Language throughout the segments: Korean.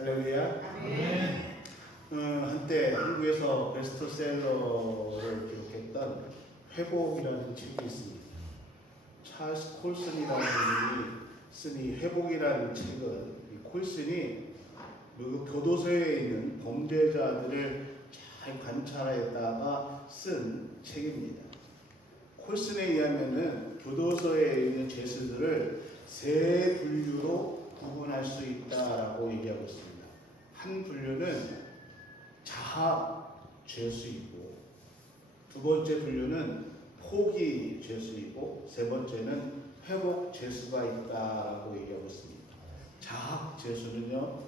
할렐루야. 한때 한국에서 베스트셀러를 기록했던 회복이라는 책이 있습니다. 찰스 콜슨이라는 분이 쓴 이 회복이라는 책은 이 콜슨이 교도소에 있는 범죄자들을 잘 관찰했다가 쓴 책입니다. 콜슨에 의하면은 교도소에 있는 죄수들을 세 분류로 구분할 수 있다라고 얘기하고 있습니다. 한 분류는 자학 죄수이고, 두 번째 분류는 포기 죄수이고, 세 번째는 회복 죄수가 있다라고 얘기하고 있습니다. 자학 죄수는요,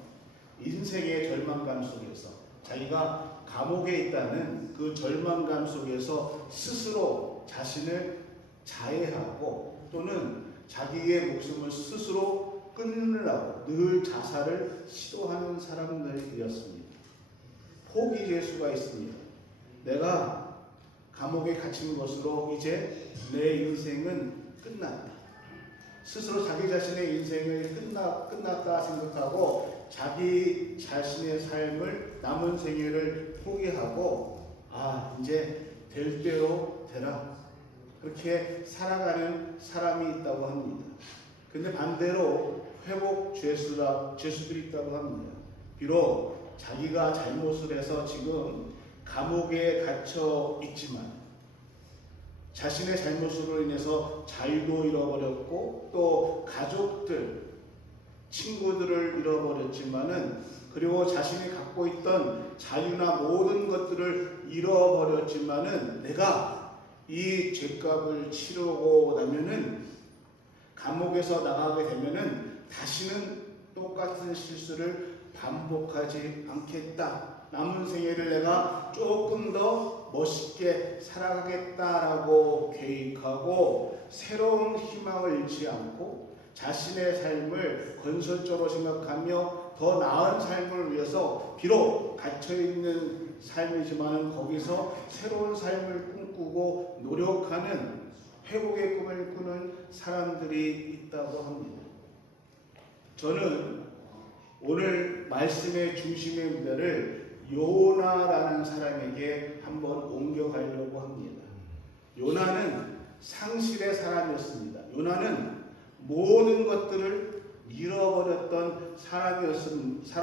인생의 절망감 속에서 자기가 감옥에 있다는 그 절망감 속에서 스스로 자신을 자해하고 또는 자기의 목숨을 스스로 끊으려고 늘 자살을 시도하는 사람들이었습니다. 포기 죄수가 있습니다. 내가 감옥에 갇힌 것으로 이제 내 인생은 끝났다. 스스로 자기 자신의 인생을 끝났다 생각하고 자기 자신의 삶을 남은 생애를 포기하고 이제 될 대로 되라. 그렇게 살아가는 사람이 있다고 합니다. 근데 반대로 회복 죄수들이 있다고 합니다. 비록 자기가 잘못을 해서 지금 감옥에 갇혀 있지만 자신의 잘못으로 인해서 자유도 잃어버렸고 또 가족들, 친구들을 잃어버렸지만은 그리고 자신이 갖고 있던 자유나 모든 것들을 잃어버렸지만은 내가 이 죄값을 치르고 나면은 감옥에서 나가게 되면은 다시는 똑같은 실수를 반복하지 않겠다. 남은 생애를 내가 조금 더 멋있게 살아가겠다라고 계획하고 새로운 희망을 잃지 않고 자신의 삶을 건설적으로 생각하며 더 나은 삶을 위해서 비록 갇혀있는 삶이지만 거기서 새로운 삶을 꿈꾸고 노력하는 회복의 꿈을 꾸는 사람들이 있다고 합니다. 저는 오늘 말씀의 중심의 무대를 요나라는 사람에게 한번 옮겨가려고 합니다. 요나는 상실의 사람이었습니다. 요나는 모든 것들을 잃어버렸던 사람이었습니다.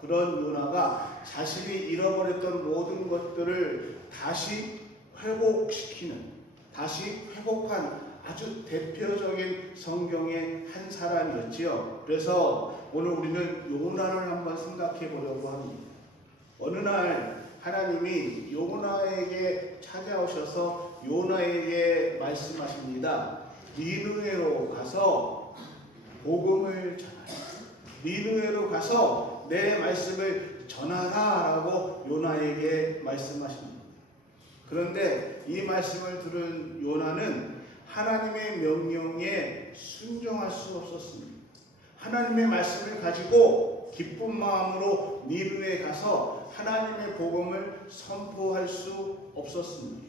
그런 요나가 자신이 잃어버렸던 모든 것들을 다시 회복시키는, 다시 회복한 아주 대표적인 성경의 한 사람이었지요. 그래서 오늘 우리는 요나를 한번 생각해 보려고 합니다. 어느 날 하나님이 요나에게 찾아오셔서 요나에게 말씀하십니다. 니느웨로 가서 복음을 전하라. 니느웨로 가서 내 말씀을 전하라라고 요나에게 말씀하십니다. 그런데 이 말씀을 들은 요나는 하나님의 명령에 순종할 수 없었습니다. 하나님의 말씀을 가지고 기쁜 마음으로 니느웨에 가서 하나님의 복음을 선포할 수 없었습니다.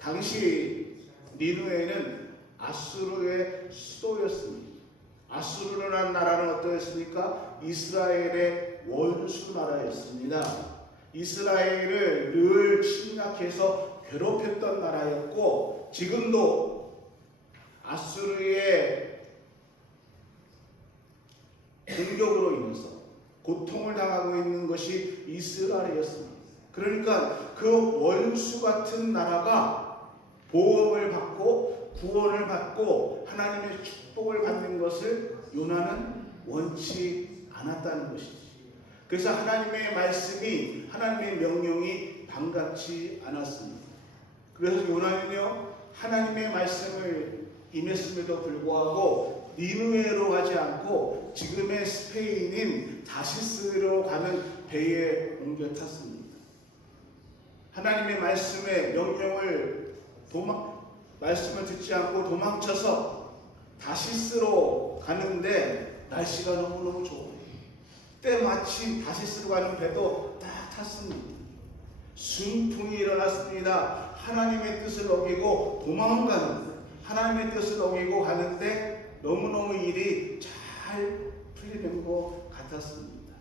당시 니느웨는 아수르의 수도였습니다. 아수르라는 나라는 어떠했습니까? 이스라엘의 원수 나라였습니다. 이스라엘을 늘 침략해서 괴롭혔던 나라였고 지금도 아수르의 공격으로 인해서 고통을 당하고 있는 것이 이스라엘이었습니다. 그러니까 그 원수 같은 나라가 보험을 받고 구원을 받고 하나님의 축복을 받는 것을 요나는 원치 않았다는 것이지. 그래서 하나님의 말씀이, 하나님의 명령이 반갑지 않았습니다. 그래서 요나는요, 하나님의 말씀을 임했음에도 불구하고 니느웨로 가지 않고 지금의 스페인인 다시스로 가는 배에 옮겨 탔습니다. 하나님의 말씀의 명령을 말씀을 듣지 않고 도망쳐서 다시스로 가는데 날씨가 너무너무 좋아요. 때마침 다시스로 가는 배도 딱 탔습니다. 순풍이 일어났습니다. 하나님의 뜻을 어기고 도망가는, 하나님의 뜻을 어기고 가는데 너무너무 일이 잘 풀리는 것 같았습니다.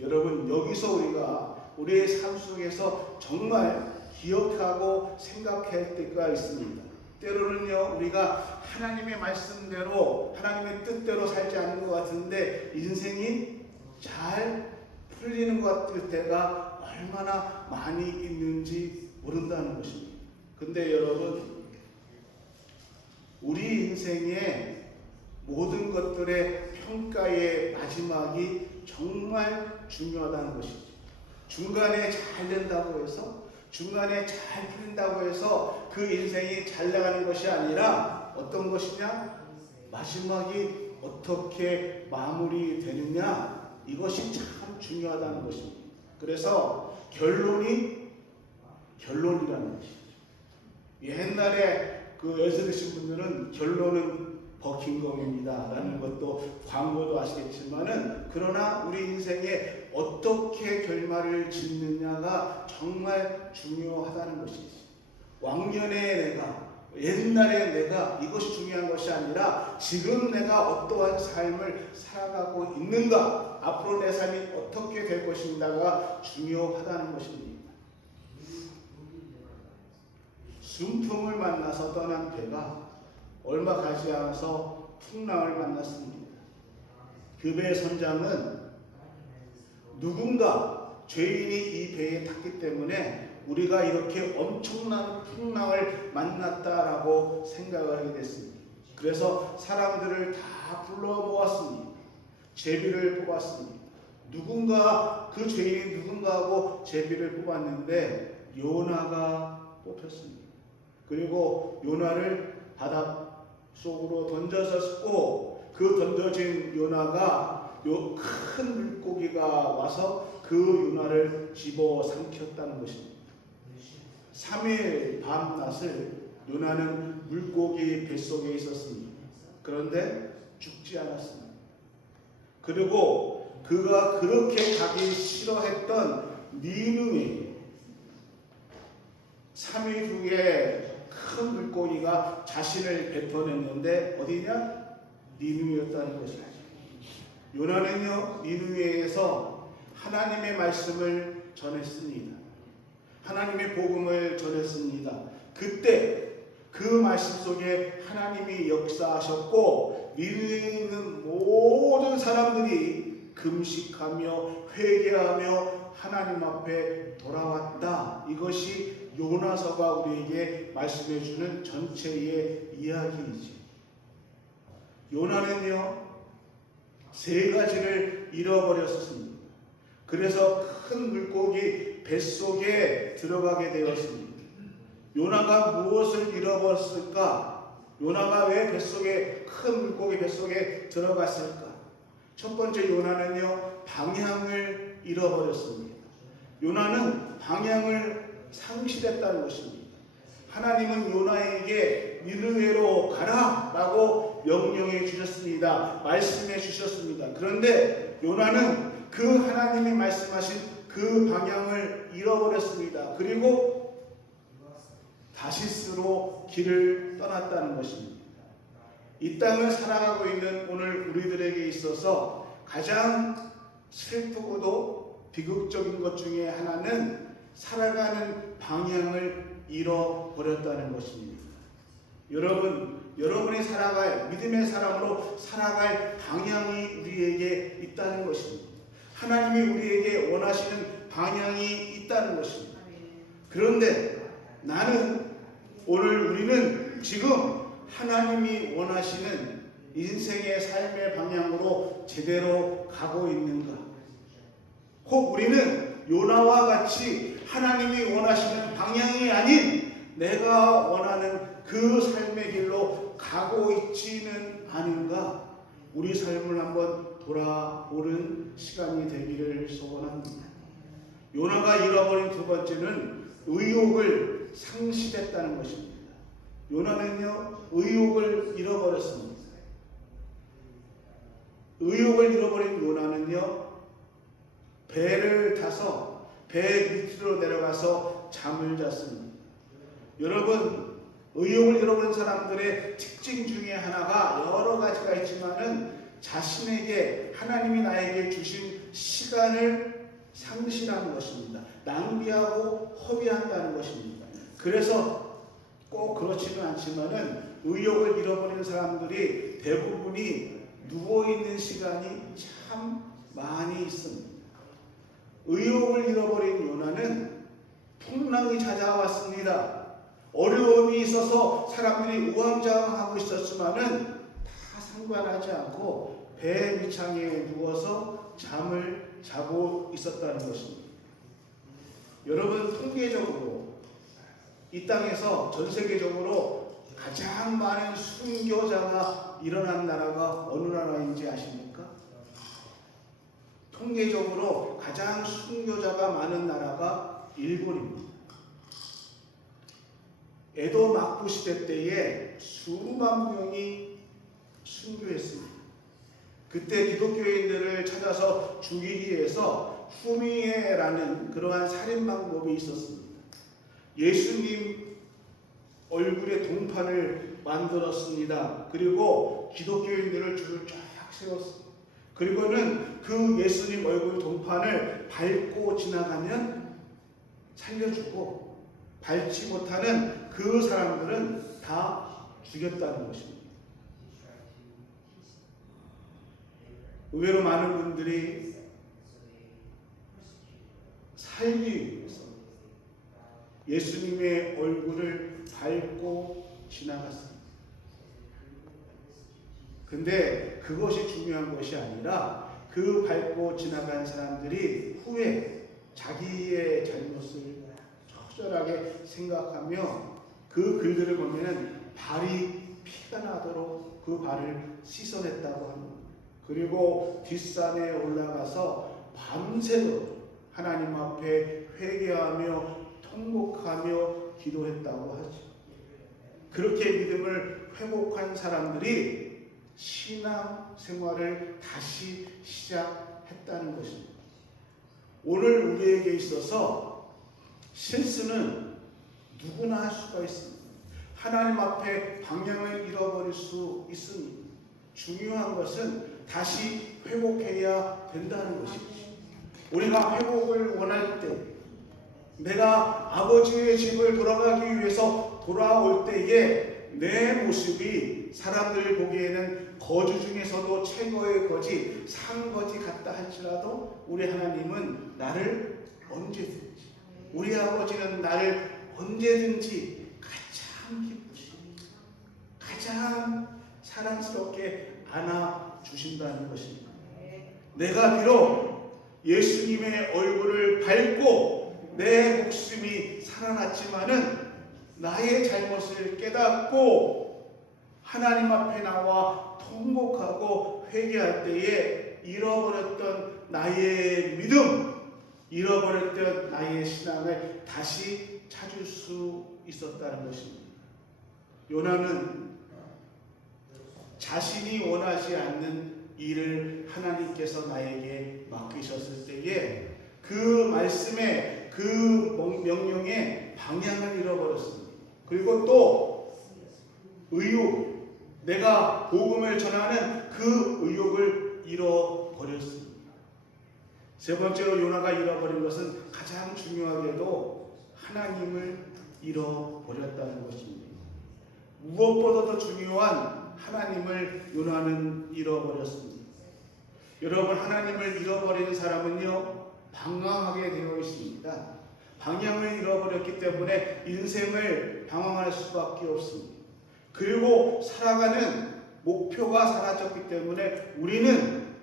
여러분, 여기서 우리가 우리의 삶 속에서 정말 기억하고 생각할 때가 있습니다. 때로는요, 우리가 하나님의 말씀대로 하나님의 뜻대로 살지 않는 것 같은데 인생이 잘 풀리는 것 같을 때가 얼마나 많이 있는지 모른다는 것입니다. 근데 여러분, 우리 인생의 모든 것들의 평가의 마지막이 정말 중요하다는 것이죠. 중간에 잘 된다고 해서, 중간에 잘 풀린다고 해서 그 인생이 잘 나가는 것이 아니라 어떤 것이냐? 마지막이 어떻게 마무리되느냐? 이것이 참 중요하다는 것입니다. 그래서 결론이라는 것이죠. 옛날에 그 연세 드신 분들은 결론은 버킹엄입니다 라는 것도 광고도 아시겠지만은, 그러나 우리 인생에 어떻게 결말을 짓느냐가 정말 중요하다는 것이지. 왕년의 내가, 옛날의 내가, 이것이 중요한 것이 아니라 지금 내가 어떠한 삶을 살아가고 있는가, 앞으로 내 삶이 어떻게 될 것인가가 중요하다는 것입니다. 순풍을 만나서 떠난 배가 얼마 가지 않아서 풍랑을 만났습니다. 그 배의 선장은 누군가 죄인이 이 배에 탔기 때문에 우리가 이렇게 엄청난 풍랑을 만났다라고 생각을 하게 됐습니다. 그래서 사람들을 다 불러 모았습니다. 제비를 뽑았습니다. 누군가, 그 죄인이 누군가 하고 제비를 뽑았는데 요나가 뽑혔습니다. 그리고 요나를 바닷속으로 던져졌고, 그 던져진 요나가 요 큰 물고기가 와서 그 요나를 집어삼켰다는 것입니다. 3일 밤낮을 요나는 물고기 뱃속에 있었습니다. 그런데 죽지 않았습니다. 그리고 그가 그렇게 가기 싫어했던 니느웨, 3일 후에 큰 물고기가 자신을 뱉어냈는데 어디냐? 니느웨였다는 것이죠. 요나는요, 니느웨에서 하나님의 말씀을 전했습니다. 하나님의 복음을 전했습니다. 그때 그 말씀 속에 하나님이 역사하셨고, 니느웨에 있는 모든 사람들이 금식하며 회개하며 하나님 앞에 돌아왔다. 이것이 요나서가 우리에게 말씀해주는 전체의 이야기이지. 요나는요, 3가지를 잃어버렸습니다. 그래서 큰 물고기 뱃속에 들어가게 되었습니다. 요나가 무엇을 잃어버렸을까? 요나가 왜 뱃속에, 큰 물고기 뱃속에 들어갔을까? 첫 번째, 요나는요, 방향을 잃어버렸습니다. 요나는 방향을 상실했다는 것입니다. 하나님은 요나에게 니느웨로 가라 라고 명령해 주셨습니다. 말씀해 주셨습니다. 그런데 요나는 그 하나님이 말씀하신 그 방향을 잃어버렸습니다. 그리고 다시스로 길을 떠났다는 것입니다. 이 땅을 살아가고 있는 오늘 우리들에게 있어서 가장 슬프고도 비극적인 것 중에 하나는 살아가는 방향을 잃어버렸다는 것입니다. 여러분이 살아갈, 믿음의 사람으로 살아갈 방향이 우리에게 있다는 것입니다. 하나님이 우리에게 원하시는 방향이 있다는 것입니다. 그런데 우리는 지금 하나님이 원하시는 인생의 삶의 방향으로 제대로 가고 있는가? 혹 우리는 요나와 같이 하나님이 원하시는 방향이 아닌 내가 원하는 그 삶의 길로 가고 있지는 않은가? 우리 삶을 한번 돌아보는 시간이 되기를 소원합니다. 요나가 잃어버린 두 번째는 의욕을 상실했다는 것입니다. 요나는요, 의욕을 잃어버렸습니다. 의욕을 잃어버린 요나는요, 배를 타서 배 밑으로 내려가서 잠을 잤습니다. 여러분, 의욕을 잃어버린 사람들의 특징 중에 하나가 여러 가지가 있지만은 자신에게, 하나님이 나에게 주신 시간을 상실하는 것입니다. 낭비하고 허비한다는 것입니다. 그래서 꼭 그렇지는 않지만은 의욕을 잃어버리는 사람들이 대부분이 누워있는 시간이 참 많이 있습니다. 의욕을 잃어버린 요나는 풍랑이 찾아왔습니다. 어려움이 있어서 사람들이 우왕좌왕하고 있었지만은 다 상관하지 않고 배 밑창에 누워서 잠을 자고 있었다는 것입니다. 여러분, 통계적으로 이 땅에서 전 세계적으로 가장 많은 순교자가 일어난 나라가 어느 나라인지 아십니까? 통계적으로 가장 순교자가 많은 나라가 일본입니다. 에도 막부 시대 때에 수만 명이 순교했습니다. 그때 기독교인들을 찾아서 죽이기 위해서 후미에라는 그러한 살인 방법이 있었습니다. 예수님 얼굴에 동판을 만들었습니다. 그리고 기독교인들을 줄을 쫙 세웠습니다. 그리고는 그 예수님 얼굴 동판을 밟고 지나가면 살려주고 밟지 못하는 그 사람들은 다 죽였다는 것입니다. 의외로 많은 분들이 살기 위해서 예수님의 얼굴을 밟고 지나갔습니다. 근데 그것이 중요한 것이 아니라 그 밟고 지나간 사람들이 후에 자기의 잘못을 처절하게 생각하며 그 글들을 보면은 발이 피가 나도록 그 발을 씻어냈다고 합니다. 그리고 뒷산에 올라가서 밤새도록 하나님 앞에 회개하며 통곡하며 기도했다고 하죠. 그렇게 믿음을 회복한 사람들이 신앙 생활을 다시 시작했다는 것입니다. 오늘 우리에게 있어서 실수는 누구나 할 수가 있습니다. 하나님 앞에 방향을 잃어버릴 수 있습니다. 중요한 것은 다시 회복해야 된다는 것이죠. 우리가 회복을 원할 때, 내가 아버지의 집을 돌아가기 위해서 돌아올 때에 내 모습이 사람들 보기에는 거지 중에서도 최고의 거지, 상거지 같다 할지라도 우리 하나님은 나를 언제든지, 우리 아버지는 나를 언제든지 가장 기쁘시, 가장 사랑스럽게 안아주신다는 것입니다. 내가 비록 예수님의 얼굴을 밟고 내 목숨이 살아났지만은 나의 잘못을 깨닫고 하나님 앞에 나와 통곡하고 회개할 때에 잃어버렸던 나의 믿음, 잃어버렸던 나의 신앙을 다시 찾을 수 있었다는 것입니다. 요나는 자신이 원하지 않는 일을 하나님께서 나에게 맡기셨을 때에 그 말씀에, 그 명령에 방향을 잃어버렸습니다. 그리고 또 의욕, 내가 복음을 전하는 그 의욕을 잃어버렸습니다. 세 번째로 요나가 잃어버린 것은 가장 중요하게도 하나님을 잃어버렸다는 것입니다. 무엇보다 더 중요한 하나님을 요나는 잃어버렸습니다. 여러분, 하나님을 잃어버린 사람은요, 방황하게 되어 있습니다. 방향을 잃어버렸기 때문에 인생을 방황할 수밖에 없습니다. 그리고 살아가는 목표가 사라졌기 때문에 우리는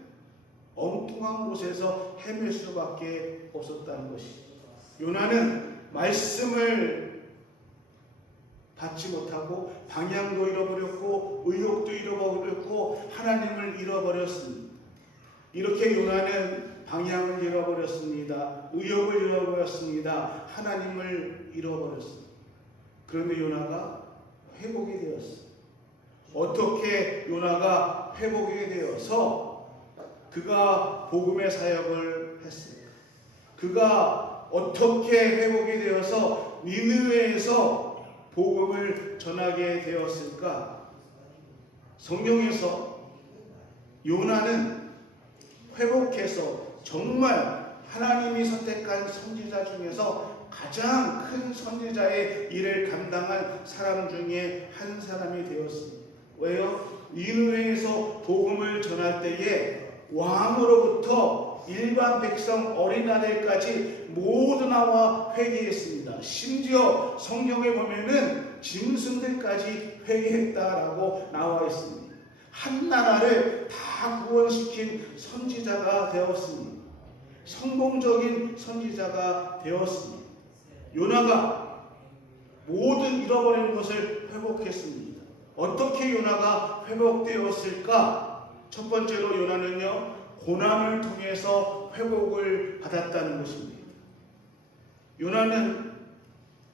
엉뚱한 곳에서 헤맬 수밖에 없었다는 것이죠. 요나는 말씀을 받지 못하고 방향도 잃어버렸고 의욕도 잃어버렸고 하나님을 잃어버렸습니다. 이렇게 요나는 방향을 잃어버렸습니다. 의욕을 잃어버렸습니다. 하나님을 잃어버렸습니다. 그런데 요나가 회복이 되었습니다. 어떻게 요나가 회복이 되어서 그가 복음의 사역을 했습니까? 그가 어떻게 회복이 되어서 니느웨에서 복음을 전하게 되었을까? 성경에서 요나는 회복해서 정말 하나님이 선택한 선지자 중에서 가장 큰 선지자의 일을 감당한 사람 중에 한 사람이 되었습니다. 왜요? 니느웨에서 복음을 전할 때에 왕으로부터 일반 백성 어린아이들까지 모두 나와 회개했습니다. 심지어 성경에 보면은 짐승들까지 회개했다라고 나와 있습니다. 한 나라를 다 구원시킨 선지자가 되었습니다. 성공적인 선지자가 되었습니다. 요나가 모든 잃어버린 것을 회복했습니다. 어떻게 요나가 회복되었을까? 첫 번째로 요나는요, 고난을 통해서 회복을 받았다는 것입니다. 요나는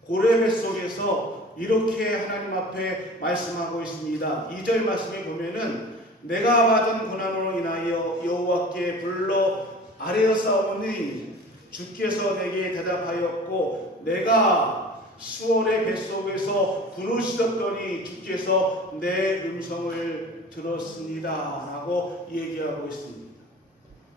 고래 뱃속에서 이렇게 하나님 앞에 말씀하고 있습니다. 2절 말씀에 보면은 내가 받은 고난으로 인하여 여호와께 불러 아뢰었사오니 주께서 내게 대답하였고 내가 수월의 뱃속에서 부르시더니 주께서 내 음성을 들었습니다 라고 얘기하고 있습니다.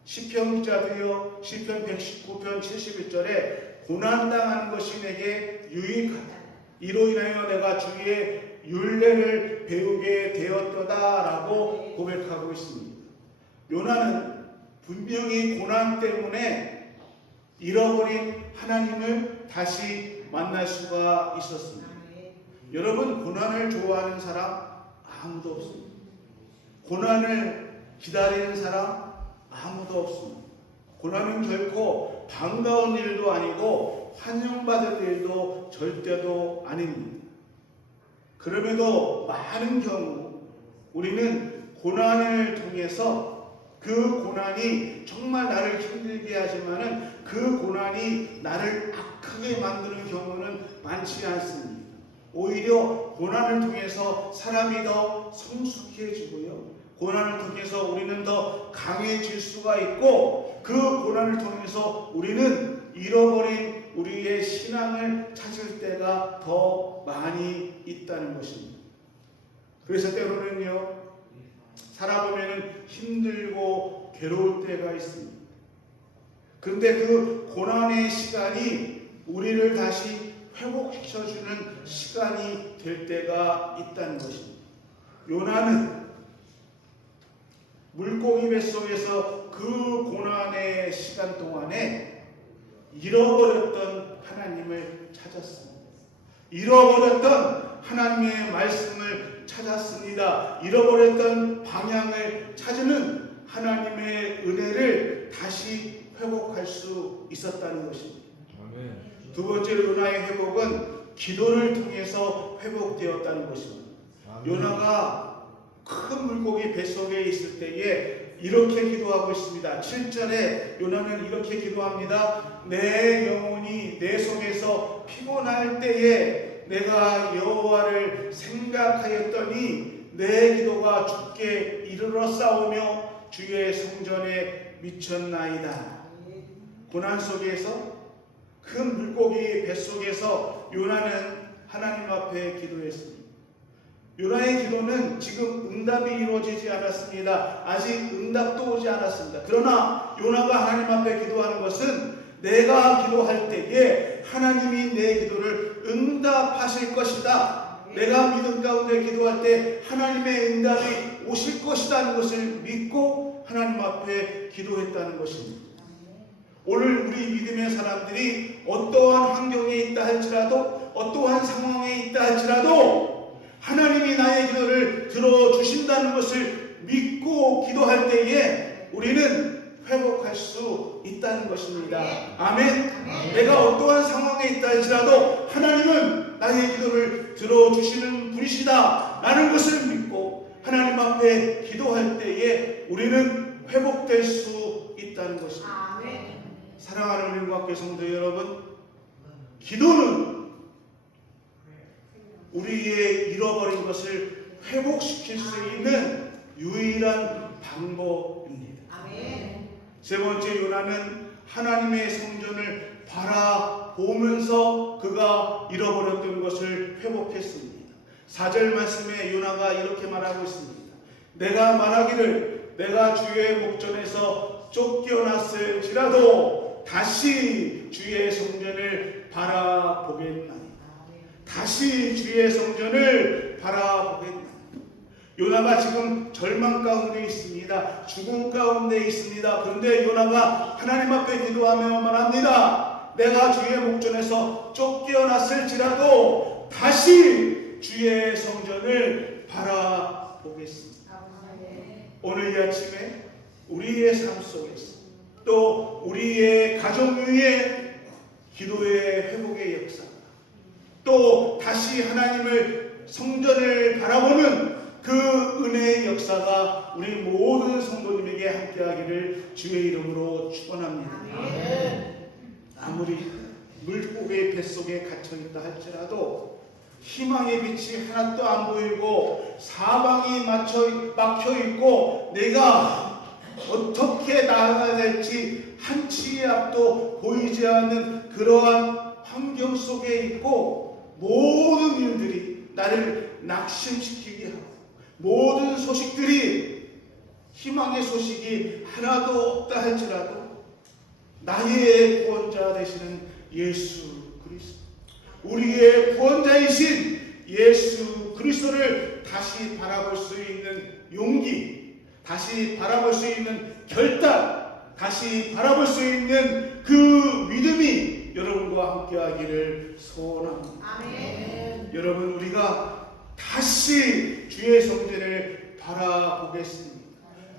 시편 기자도요, 시편 119편 71절에 고난당하는 것이 내게 유익하다. 이로 인하여 내가 주의 율례를 배우게 되었도다 라고 고백하고 있습니다. 요나는 분명히 고난 때문에 잃어버린 하나님을 다시 만날 수가 있었습니다. 여러분, 고난을 좋아하는 사람 아무도 없습니다. 고난을 기다리는 사람 아무도 없습니다. 고난은 결코 반가운 일도 아니고 환영받을 일도 절대도 아닙니다. 그럼에도 많은 경우 우리는 고난을 통해서 그 고난이 정말 나를 힘들게 하지만은 그 고난이 나를 악하게 만드는 경우는 많지 않습니다. 오히려 고난을 통해서 사람이 더 성숙해지고요, 고난을 통해서 우리는 더 강해질 수가 있고, 그 고난을 통해서 우리는 잃어버린 우리의 신앙을 찾을 때가 더 많이 있다는 것입니다. 그래서 때로는요, 살아보면 힘들고 괴로울 때가 있습니다. 그런데 그 고난의 시간이 우리를 다시 회복시켜주는 시간이 될 때가 있다는 것입니다. 요나는 물고기 뱃속에서 그 고난의 시간 동안에 잃어버렸던 하나님을 찾았습니다. 잃어버렸던 하나님의 말씀을 찾았습니다. 잃어버렸던 방향을 찾는 하나님의 은혜를 다시 회복할 수 있었다는 것입니다. 두 번째로 요나의 회복은 기도를 통해서 회복되었다는 것입니다. 요나가 큰 물고기 뱃속에 있을 때에 이렇게 기도하고 있습니다. 7절에 요나는 이렇게 기도합니다. 내 영혼이 내 속에서 피곤할 때에 내가 여호와를 생각하였더니 내 기도가 주께 이르렀사오며 주의 성전에 미쳤나이다. 고난 속에서 큰 물고기 뱃속에서 요나는 하나님 앞에 기도했습니다. 요나의 기도는 지금 응답이 이루어지지 않았습니다. 아직 응답도 오지 않았습니다. 그러나 요나가 하나님 앞에 기도하는 것은 내가 기도할 때에 하나님이 내 기도를 응답하실 것이다. 내가 믿음 가운데 기도할 때 하나님의 응답이 오실 것이라는 것을 믿고 하나님 앞에 기도했다는 것입니다. 오늘 우리 믿음의 사람들이 어떠한 환경에 있다 할지라도, 어떠한 상황에 있다 할지라도 하나님이 나의 기도를 들어주신다는 것을 믿고 기도할 때에 우리는 회복할 수 있다는 것입니다. 아멘. 내가 어떠한 상황에 있다 할지라도 하나님은 나의 기도를 들어주시는 분이시다 라는 것을 믿고 하나님 앞에 기도할 때에 우리는 회복될 수 있다는 것입니다. 아멘. 사랑하는 우리 성도 여러분, 기도는 우리의 잃어버린 것을 회복시킬 수 있는 유일한 방법입니다. 아멘. 세 번째, 요나는 하나님의 성전을 바라보면서 그가 잃어버렸던 것을 회복했습니다. 4절 말씀에 요나가 이렇게 말하고 있습니다. 내가 말하기를 내가 주의 목전에서 쫓겨났을지라도 다시 주의 성전을 바라보겠나니. 다시 주의 성전을 바라보겠나니. 요나가 지금 절망 가운데 있습니다. 죽음 가운데 있습니다. 그런데 요나가 하나님 앞에 기도하며 말합니다. 내가 주의 목전에서 쫓겨났을지라도 다시 주의 성전을 바라보겠습니다. 오늘 이 아침에 우리의 삶 속에서 또 우리의 가정 위에 기도의 회복의 역사, 또 다시 하나님을 성전을 바라보는 그 은혜의 역사가 우리 모든 성도님에게 함께하기를 주의 이름으로 축원합니다. 아무리 물고기의 뱃속에 갇혀있다 할지라도 희망의 빛이 하나도 안 보이고 사방이 막혀있고 내가 어떻게 나아가야 될지 한치의 앞도 보이지 않는 그러한 환경 속에 있고 모든 일들이 나를 낙심시키게 하고 모든 소식들이 희망의 소식이 하나도 없다 할지라도 나의 구원자 되시는 예수 그리스도, 우리의 구원자이신 예수 그리스도를 다시 바라볼 수 있는 용기, 다시 바라볼 수 있는 결단, 다시 바라볼 수 있는 그 믿음이 여러분과 함께하기를 소원합니다. 아멘. 여러분, 우리가 다시 주의 성전을 바라보겠습니다.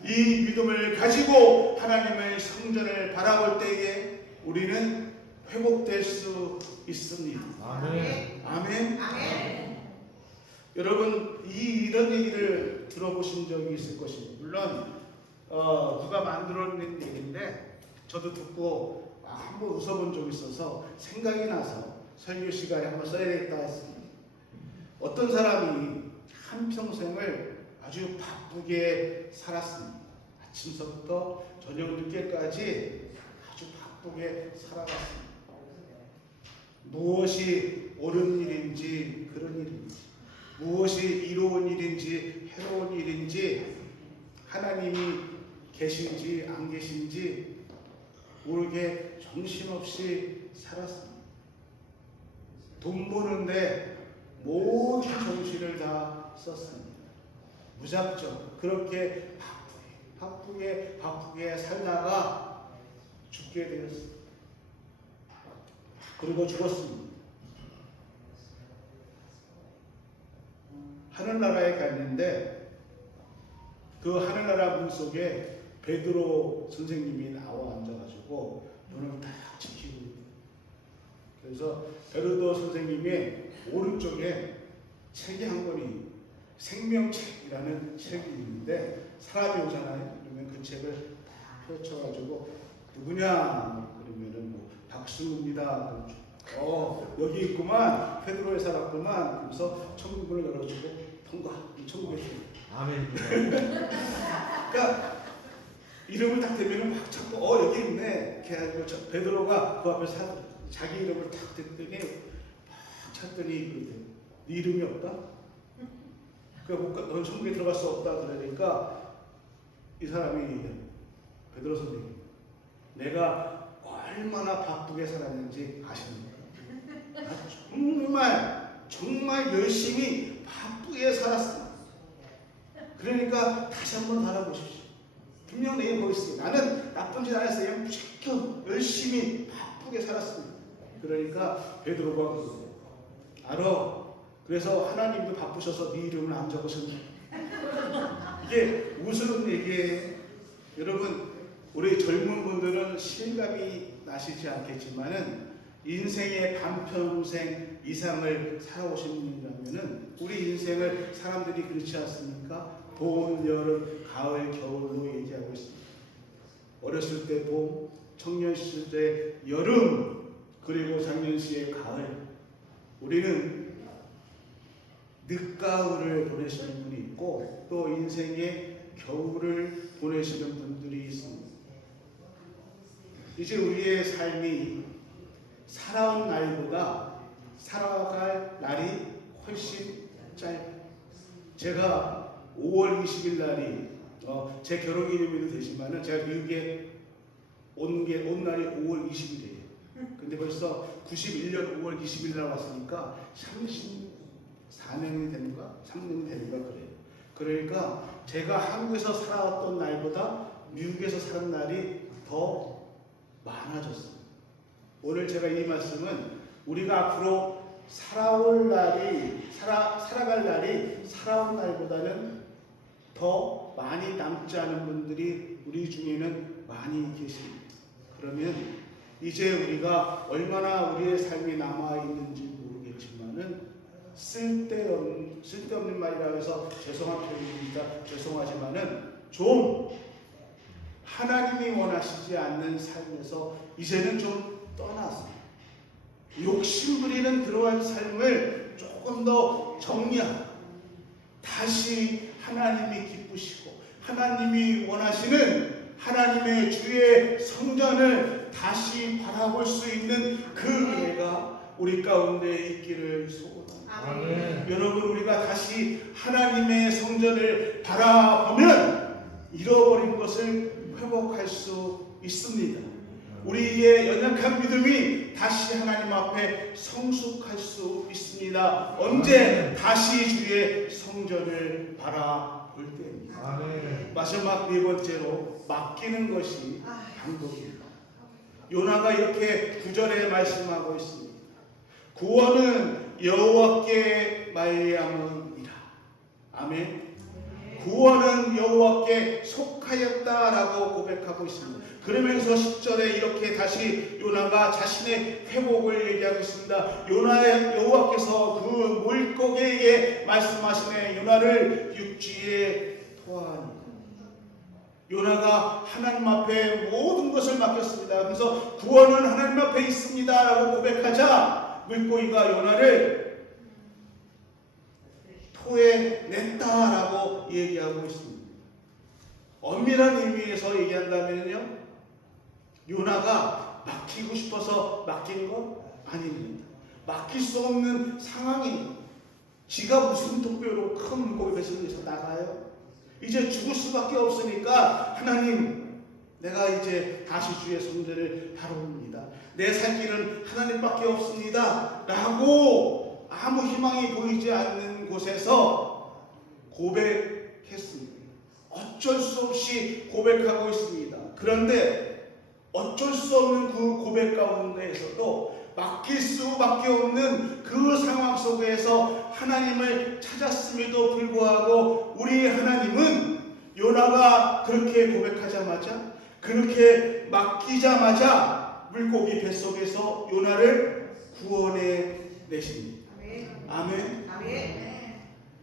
이 믿음을 가지고 하나님의 성전을 바라볼 때에 우리는 회복될 수 있습니다. 아멘. 아멘. 아멘. 여러분, 이런 얘기를 들어보신 적이 있을 것입니다. 물론 누가 만들어낸 얘기인데 저도 듣고 한번 웃어본 적이 있어서 생각이 나서 설교 시간에 한번 써야겠다 했습니다. 어떤 사람이 한평생을 아주 바쁘게 살았습니다. 아침서부터 저녁 늦게까지 아주 바쁘게 살아갔습니다. 무엇이 옳은 일인지 그런 일인지, 무엇이 이로운 일인지 해로운 일인지, 하나님이 계신지 안 계신지 모르게 정신없이 살았습니다. 돈 버는데 모든 정신을 다 썼습니다. 무작정 그렇게 바쁘게 살다가 죽게 되었습니다. 그리고 죽었습니다. 하늘나라에 갔는데 그 하늘나라 문 속에 베드로 선생님이 나와 앉아가지고 눈을 딱 지키고 있어요. 그래서 베드로 선생님의 오른쪽에 책이 한 권이 생명책이라는 책이 있는데 사람이 오잖아요. 그러면 그 책을 딱 펼쳐가지고 누구냐 그러면은 뭐 박수입니다. 여기 있구만. 페드로에 살았구만. 그래서 천국문을 열어주고 통과. 천국에 있습니다. 아멘. 그러니까 이름을 딱 대면 막 자꾸 여기 있네. 그래가지고 베드로가 그 앞에서 자기 이름을 딱 듣더니 막 찾더니 네 이름이 없다. 그러니까 넌 천국에 들어갈 수 없다 그러니까 이 사람이 베드로 선생님, 내가 얼마나 바쁘게 살았는지 아십니까? 정말 열심히 바쁘게 살았습니다. 그러니까 다시 한번 알아보십시오. 분명 내게 보였어요. 나는 나쁜 짓 안 했어요. 무조건 열심히 바쁘게 살았습니다. 그러니까 베드로가 알아. 그래서 하나님도 바쁘셔서 네 이름을 안 적으셨네. 이게 무슨 얘기예요? 여러분, 우리 젊은 분들은 실감이 나시지 않겠지만은 인생의 반평생 이상을 살아오신 분이라면은 우리 인생을 사람들이 그렇지 않습니까? 봄, 여름, 가을, 겨울로 얘기하고 있습니다. 어렸을 때 봄, 청년 시절 때 여름, 그리고 장년 시의 가을. 우리는 늦가을을 보내시는 분이 있고 또 인생의 겨울을 보내시는 분들이 있습니다. 이제 우리의 삶이 살아온 날보다 살아갈 날이 훨씬 짧아요. 제가 5월 20일 날이 제 결혼기념일도 되지만은 제가 미국에 온 날이 5월 20일이에요. 근데 벌써 91년 5월 20일 날 왔으니까 34년이 되는가? 3년이 되는가 그래요. 그러니까 제가 한국에서 살아왔던 날보다 미국에서 사는 날이 더 많아졌어요. 오늘 제가 이 말씀은 우리가 앞으로 살아갈 날이 살아온 날보다는 더 많이 남지 않은 분들이 우리 중에는 많이 계십니다. 그러면 이제 우리가 얼마나 우리의 삶이 남아있는지 모르겠지만은 쓸데없는 말이라고 해서 죄송한 표현입니다. 죄송하지만은 좀 하나님이 원하시지 않는 삶에서 이제는 좀 떠나서 욕심부리는 그러한 삶을 조금 더 정리하고 다시 하나님이 기쁘시고 하나님이 원하시는 하나님의 주의 성전을 다시 바라볼 수 있는 그 은혜가 우리 가운데 있기를 소원합니다. 여러분, 우리가 다시 하나님의 성전을 바라보면 잃어버린 것을 회복할 수 있습니다. 우리의 연약한 믿음이 다시 하나님 앞에 성숙할 수 있습니다. 언제? 다시 주의 성전을 바라볼 때입니다. 마지막 네 번째로 맡기는 것이 방법입니다. 요나가 이렇게 9절에 말씀하고 있습니다. 구원은 여호와께 말미암음이라. 아멘. 구원은 여호와께 속하였다라고 고백하고 있습니다. 그러면서 10절에 이렇게 다시 요나가 자신의 회복을 얘기하고 있습니다. 여호와께서 그 물고기에게 말씀하시네. 요나를 육지에 토하니. 요나가 하나님 앞에 모든 것을 맡겼습니다. 그래서 구원은 하나님 앞에 있습니다 라고 고백하자 물고기가 요나를 토에 냈다라고 얘기하고 있습니다. 엄밀한 의미에서 얘기한다면요, 요나가 맡기고 싶어서 맡긴 것 아닙니다. 맡길 수 없는 상황이, 지가 무슨 특별로 큰 물고기 뱃속에서 나가요? 이제 죽을 수밖에 없으니까 하나님, 내가 이제 다시 주의 성전을 바라봅니다. 내 살 길은 하나님밖에 없습니다 라고 아무 희망이 보이지 않는 곳에서 고백했습니다. 어쩔 수 없이 고백하고 있습니다. 그런데 어쩔 수 없는 그 고백 가운데에서도 맡길 수밖에 없는 그 상황 속에서 하나님을 찾았음에도 불구하고 우리 하나님은 요나가 그렇게 고백하자마자, 그렇게 맡기자마자 물고기 뱃속에서 요나를 구원해 내십니다. 아멘.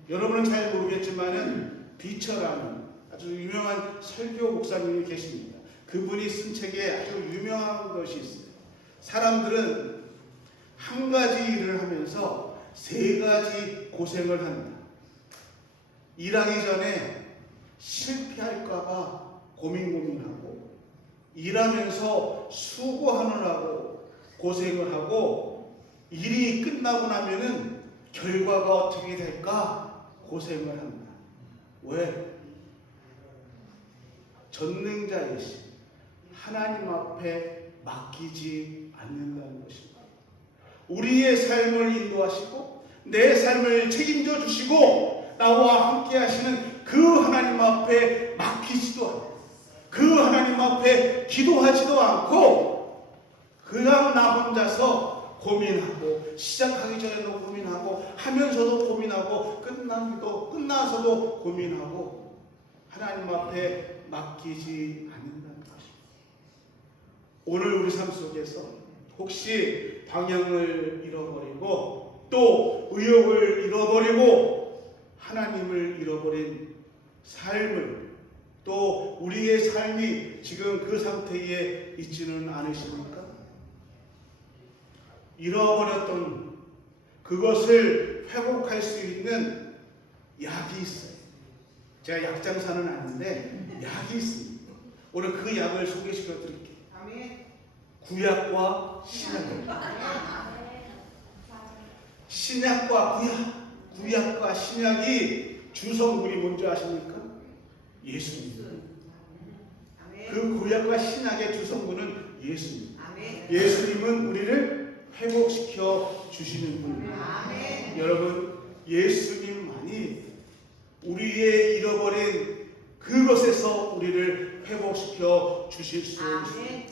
여러분은 잘 모르겠지만은 비처라는 아주 유명한 설교 목사님이 계십니다. 그분이 쓴 책에 아주 유명한 것이 있어요. 사람들은 한 가지 일을 하면서 세 가지 고생을 한다. 일하기 전에 실패할까봐 고민하고, 일하면서 수고하느라고 고생을 하고, 일이 끝나고 나면은 결과가 어떻게 될까 고생을 한다. 왜? 전능자이신 하나님 앞에 맡기지 않는다는 것입니다. 우리의 삶을 인도하시고 내 삶을 책임져 주시고 나와 함께 하시는 그 하나님 앞에 맡기지도 않고, 그 하나님 앞에 기도하지도 않고, 그냥 나 혼자서 고민하고, 시작하기 전에도 고민하고, 하면서도 고민하고, 끝나서도 고민하고, 하나님 앞에 맡기지 않는다는 것입니다. 오늘 우리 삶 속에서 혹시 방향을 잃어버리고 또 의욕을 잃어버리고 하나님을 잃어버린 삶을, 또 우리의 삶이 지금 그 상태에 있지는 않으십니까? 잃어버렸던 그것을 회복할 수 있는 약이 있어요. 제가 약장사는 아닌데 약이 있습니다. 오늘 그 약을 소개시켜 드릴게요. 구약과 신약. 신약과 구약과 신약이 주성분이 뭔지 아십니까? 예수님. 그 그 구약과 신약의 주성분은 예수님. 아멘. 예수님은 우리를 회복시켜 주시는 분입니다. 여러분, 예수님만이 우리의 잃어버린 그것에서 우리를 회복시켜 주실 수 있습니다.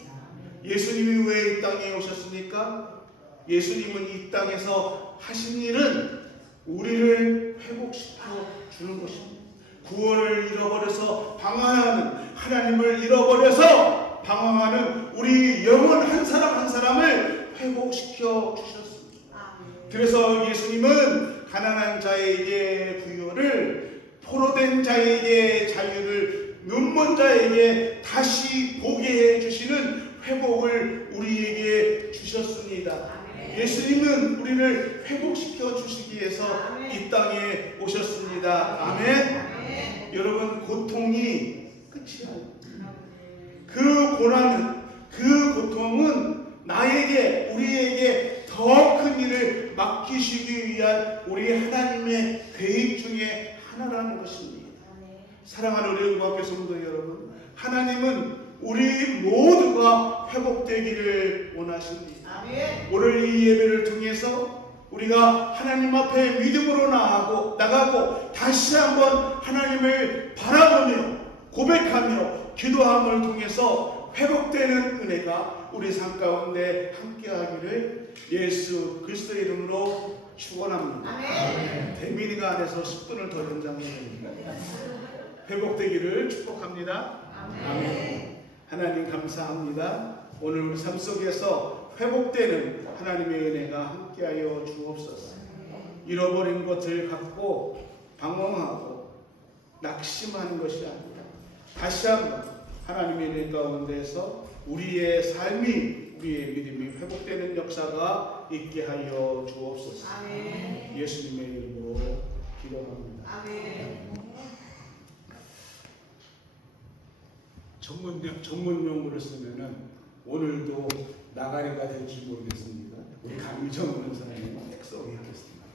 예수님이 왜 이 땅에 오셨습니까? 예수님은 이 땅에서 하신 일은 우리를 회복시켜 주는 것입니다. 구원을 잃어버려서 방황하는, 하나님을 잃어버려서 방황하는 우리 영혼 한 사람 한 사람을 회복시켜 주셨습니다. 그래서 예수님은 가난한 자에게 부여를, 포로된 자에게 자유를, 눈먼 자에게 다시 보게 해주시는 회복을 우리에게 주셨습니다. 예수님은 우리를 회복시켜 주시기 위해서 이 땅에 오셨습니다. 아멘. 여러분, 고통이 끝이 아닙니다. 그 고난은, 그 고통은 나에게, 우리에게 더 큰 일을 맡기시기 위한 우리 하나님의 계획 중에 하나라는 것입니다. 사랑하는 우리 은혜학교 성도 여러분, 하나님은 우리 모두가 회복되기를 원하십니다. 오늘 이 예배를 통해서 우리가 하나님 앞에 믿음으로 나가고 다시 한번 하나님을 바라보며 고백하며 기도함을 통해서 회복되는 은혜가 우리 삶 가운데 함께하기를 예수 그리스도의 이름으로 축원합니다. 대민이가 안에서 10분을 더 연장합니다. 회복되기를 축복합니다. 아멘. 하나님 감사합니다. 오늘 우리 삶 속에서 회복되는 하나님의 은혜가 함께하여 주옵소서. 잃어버린 것을 갖고 방황하고 낙심하는 것이 아니라 다시 한번 하나님의 은혜 가운데서 우리의 삶이, 우리의 믿음이 회복되는 역사가 있게 하여 주옵소서. 아멘. 예수님의 이름으로 기도합니다. 아멘. 전문 용어를 쓰면은 오늘도 나가리가 될지 모르겠습니다. 우리 강유정 원사님 택석이 하겠습니다.